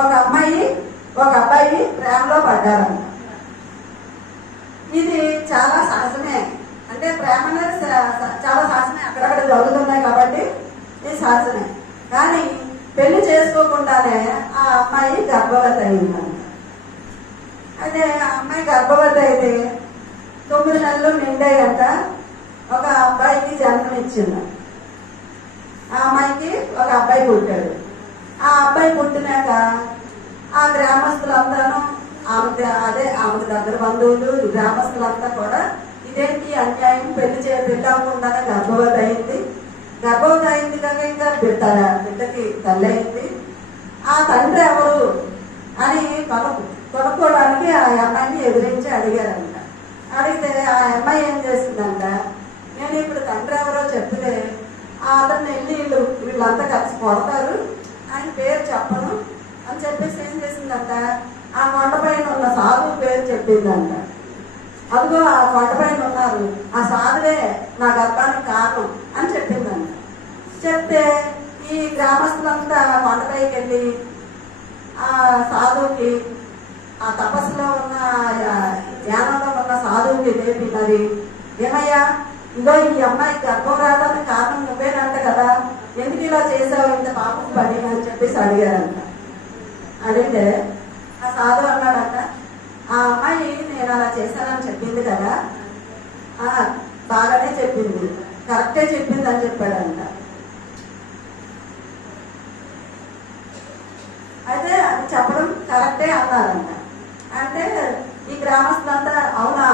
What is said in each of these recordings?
ఒక అమ్మాయి ఒక అబ్బాయి ప్రేమలో పడ్డారంట. ఇది చాలా సహజమే, అంటే ప్రేమ అనేది చాలా సహజమే, అక్కడక్కడ జరుగుతున్నాయి కాబట్టి ఇది సహజమే. కానీ పెళ్లి చేసుకోకుండానే ఆ అమ్మాయి గర్భవతి అయిందంట. అయితే ఆ అమ్మాయి గర్భవతి అయితే 9 నెలలు నిండాయంట. ఒక అబ్బాయికి జన్మనిచ్చింది. ఆ అమ్మాయికి ఒక అబ్బాయి పుట్టాడు. ఆ అబ్బాయి పుట్టినాక ఆ గ్రామస్తులంతాను ఆమెకి దగ్గర బంధువులు గ్రామస్తులంతా కూడా ఇదేంటి అన్యాయం, పెళ్లి అవ్వకుండానే గర్భవతి అయింది. గర్భవతి అయింది కాక ఇంకా బిడ్డకి తల్లి అయింది. ఆ తండ్రి ఎవరు అని కొనుక్కోవడానికి ఆ అమ్మాయిని ఎదిరించి అడిగారంట. అడిగితే ఆ అమ్మాయి ఏం చేసిందంట, నేను ఇప్పుడు తండ్రి ఎవరో చెప్తే అతన్ని వెళ్ళి వీళ్ళంతా కలిసి కొడతారు, ఆయన పేరు చెప్పను అని చెప్పేసి ఏం చేసిందంట, ఆ కొండపైన ఉన్న సాధువు పేరు చెప్పిందంట. అదిగో ఆ కొండపైన ఉన్నారు, ఆ సాధువే నా గర్భానికి కారణం అని చెప్పిందంట. చెప్తే ఈ గ్రామస్తులంతా కొండపైకి వెళ్ళి ఆ సాధువుకి, ఆ తపస్సులో ఉన్న ధ్యానంలో ఉన్న సాధువుకి లేపి, మరి ఏమయ్యా ఇదో ఈ అమ్మాయి గర్భం రావడానికి కారణం నువ్వేనంట కదా, ఎందుకు ఇలా చేసావు, ఇంత పాపం పని అని చెప్పేసి అడిగారంట. అడిగితే ఆ సాధువు అన్నాడంట, ఆ అమ్మాయి నేను అలా చేశానని చెప్పింది కదా, బాగానే చెప్పింది, కరెక్టే చెప్పింది అని చెప్పాడంట. అయితే అది చెప్పడం కరెక్టే అన్నారంట. అంటే ఈ గ్రామస్తులంతా అవునా,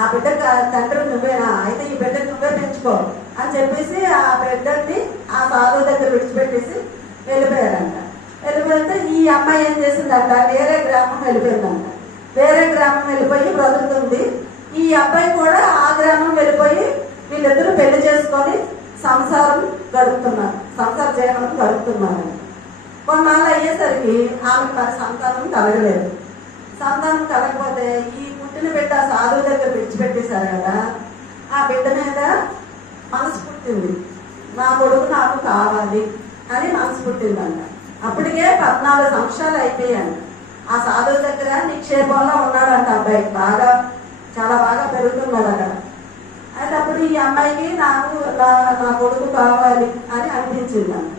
ఆ బిడ్డ తండ్రి నువ్వేనా, అయితే ఈ బిడ్డకి నువ్వే పెంచుకో అని చెప్పేసి ఆ బిడ్డని ఆ సాధువు దగ్గర విడిచిపెట్టేసి వెళ్ళిపోయారంట. వెళ్ళిపోతే ఈ అమ్మాయి ఏం చేసిందంట, వేరే గ్రామం వెళ్ళిపోయిందంట. వేరే గ్రామం వెళ్ళిపోయి బ్రతుకుతుంది. ఈ అబ్బాయి కూడా ఆ గ్రామం వెళ్ళిపోయి వీళ్ళిద్దరూ పెళ్లి చేసుకొని సంసారం గడుపుతున్నారు, సంసార జీవనం గడుపుతున్నారు. కొన్నాళ్ళు అయ్యేసరికి ఆమెకు మరి సంతానం కలగలేదు. సంతానం కలగకపోతే ఈ పుట్టిన బిడ్డ సాధువు దగ్గర విడిచిపెట్టేశారు కదా, ఆ బిడ్డ మీద మనసు పుట్టింది, నా కొడుకు నాకు కావాలి అని మనసు పుట్టిందంట. అప్పటికే 14 సంవత్సరాలు అయిపోయాను. ఆ సాధువు దగ్గర నిక్షేపంలో ఉన్నాడంట అబ్బాయి, చాలా బాగా పెరుగుతున్నాడు అక్కడ. అయితే అప్పుడు ఈ అమ్మాయికి నాకు నా కొడుకు కావాలి అని అనిపించిందంట.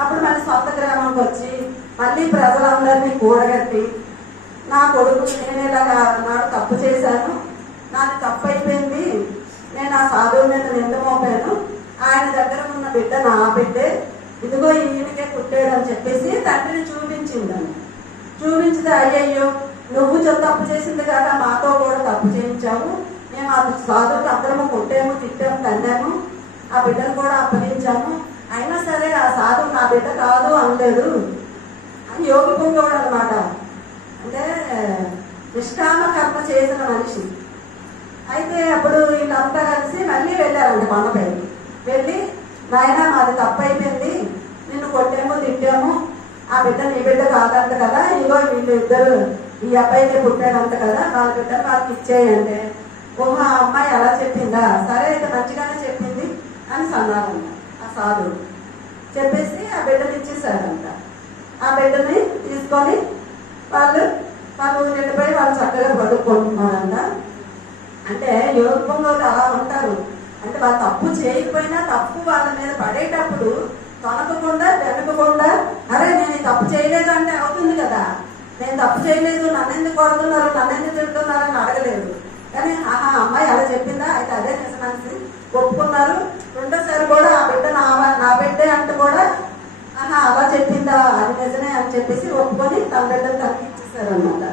అప్పుడు మళ్ళీ సొంత గ్రామంకి వచ్చి మళ్ళీ ప్రజలందరినీ కూడగట్టి, నా కొడుకు నేను ఇలాగా నాడు తప్పు చేశాను, నాది తప్పు అయిపోయింది, నేను ఆ సాధువు మీద నింద మోపాను, ఆయన దగ్గర ఉన్న బిడ్డ నా బిడ్డే, ఇదిగో ఈయనకే పుట్టాడు అని చెప్పేసి తండ్రిని చూపించిందని. చూపించితే అయ్యయ్యో నువ్వు తప్పు చేసింది కదా, మాతో కూడా తప్పు చేయించావు, మేము ఆ సాధువుకి అందరము కొట్టాము, తిట్టాము, తన్నాము, ఆ బిడ్డను కూడా అప్పగించాము, అయినా సరే ఆ సాధువు నా బిడ్డ కాదు అనలేదు అని యోగి పొంగోడు అనమాట. అంటే నిష్కామ కర్మ చేసిన మనిషి. అయితే అప్పుడు వీళ్ళంతా కలిసి మళ్ళీ వెళ్ళారండి కొండపైకి. వెళ్ళి నాయన మాది తప్పు అయిపోయింది, నిన్ను కొట్టాము తిట్టాము, ఆ బిడ్డ నీ బిడ్డ కాదంట కదా, ఇగో వీళ్ళు ఇద్దరు ఈ అబ్బాయికి పుట్టాడంట కదా, వాళ్ళ బిడ్డ వాళ్ళకి ఇచ్చేయండి. ఓహో ఆ అమ్మాయి అలా చెప్పిందా, సరే అయితే మంచిగానే చెప్పింది అని అన్నారంట ఆ సాధువు. చెప్పేసి ఆ బిడ్డని ఇచ్చేసారంట. ఆ బిడ్డని తీసుకొని వాళ్ళు ఊరిపోయి వాళ్ళు చక్కగా బతుక్కుంటున్నారంట. అంటే యోగి పొంగోళ్ళు అలా ఉంటారు. అంటే వాళ్ళు తప్పు చేయకపోయినా తప్పు వాళ్ళ మీద పడేటప్పుడు తొనకకుండా వెనకకుండా, అరే నేను తప్పు చేయలేదు అంటే అవుతుంది కదా, నేను తప్పు చేయలేదు, నన్ను ఎందుకు కొడుతున్నారు, నన్ను ఎందుకు తిడుతున్నారు అని అడగలేదు. కానీ అమ్మాయి అలా చెప్పిందా, అయితే అదే నిజమనిసి ఒప్పుకున్నారు. రెండోసారి కూడా ఆ బిడ్డ నా బిడ్డే అంటే కూడా అలా చెప్పిందా, అది నిజమే అని చెప్పేసి ఒప్పుకొని తన బిడ్డను తనకి ఇచ్చేసారు అన్నమాట.